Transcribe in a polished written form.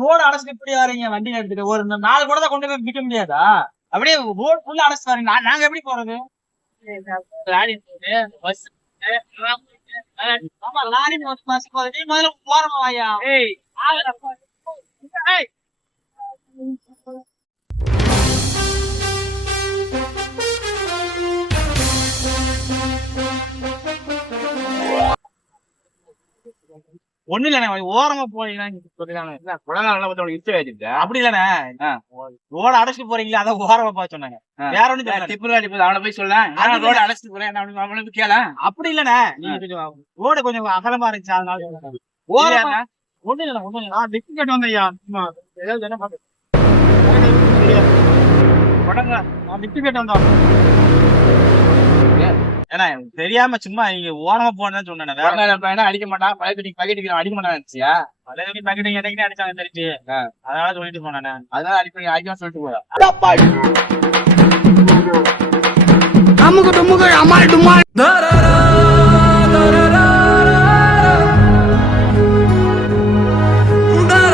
Road அடைச்சிட்டு இப்படி வரீங்க வண்டி எடுத்துட்டு ஒரு 4 கூட கொண்டு போய் விற்க முடியாதா? அப்படியே ரோடு ஃபுல்லா அடைச்சிட்டு வரீங்க. நாங்க எப்படி போறது? பஸ் ஆமா லாரி பஸ் போகுது. நீ முதல்ல போறமா ஐயா? ஒண்ணு இல்லண்ணே, ஓரமா போறீங்களா? அப்படி இல்லண்ணே, ரோட அடைச்சிட்டு போறீங்களா? அதான் ஓரமா போக சொன்னாங்க. வேற ஒண்ணு அவனை போய் சொல்ல ரோட அடைச்சிட்டு போறேன் கேள. அப்படி இல்லண்ணே, நீங்க கொஞ்சம் ரோடு கொஞ்சம் அகலமா இருந்துச்சு அதனால ஓரமா. ஒண்ணு இல்ல ஒண்ணு இல்ல, டிக்கி கேட்டு வந்தையா ஏதாவது என்ன பாக்க டிக்கி கேட்டு வந்தோம். ஏன்னா தெரியாம சும்மா நீங்க ஓரமா போனேன்னு சொன்னேன். வேற அடிக்க மாட்டான். பக்கெட் அடிக்க மாட்டான் நினைச்சியா? பழைய பக்கெட் எனக்கு அடிச்சாங்க தெரிஞ்சு, அதனால சொல்லிட்டு போனேன். அதனால அடிக்க சொல்லிட்டு போறேன்.